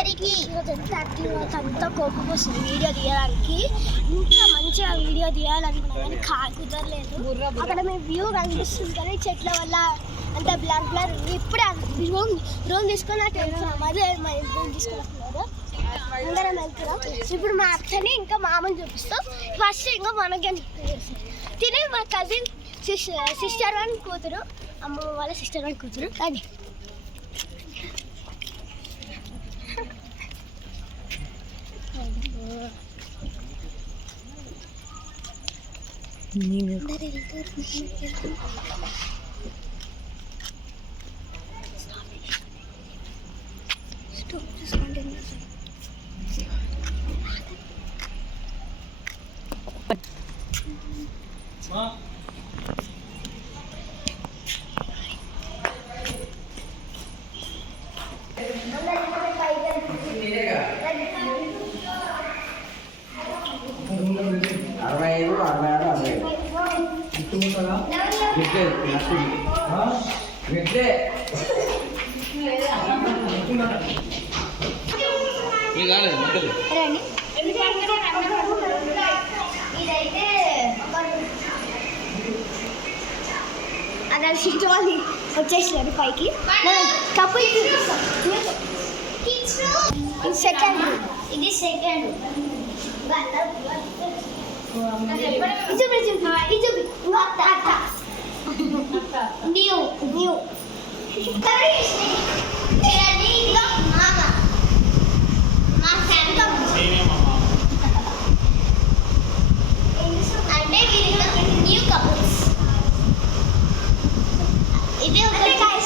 అందరికీ అంతా కోపం వస్తుంది వీడియో తీయడానికి. ఇంత మంచిగా వీడియో తీయాలనుకున్నా కానీ కుదరలేదు. అక్కడ మేము వ్యూ కనిపిస్తుంది కానీ చెట్ల వల్ల అంత బ్లాక్ బ్లాక్. ఇప్పుడే రూమ్ తీసుకొని అటు వెళ్తున్నాం. అదే మా రూమ్ తీసుకున్నట్టున్నారు. అందరం వెళ్తున్నాం. ఇప్పుడు మా అక్కని ఇంకా మామని చూపిస్తాం. ఫస్ట్ ఇంకా మనకి తినే మా కజిన్ సిస్టర్ వన్ కూతురు, అమ్మమ్మ వాళ్ళ సిస్టర్ వన్ కూతురు. కానీ అక్కడ సిస్టమ్ వచ్చేసినారు పైకి. కపుల్ సెకండ్, ఇది సెకండ్. న్యూ న్యూ అంటే న్యూ కపుల్స్. ఇది అక్కడ కార్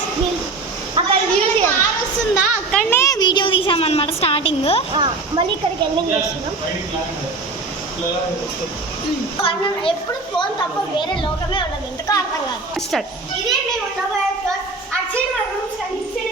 వస్తుందా, అక్కడనే వీడియో తీసామన్నమాట స్టార్టింగ్. మళ్ళీ ఇక్కడికి ఎండింగ్ చేస్తున్నాం. ఎప్పుడు ఫోన్ తప్ప వేరే లోకమే ఉన్నది, ఎందుకు అర్థం కాదు. ఇదే మేము ఉండబోయే ఫ్లోర్. అటు సైడ్ మా రూమ్స్ కనిపిస్తే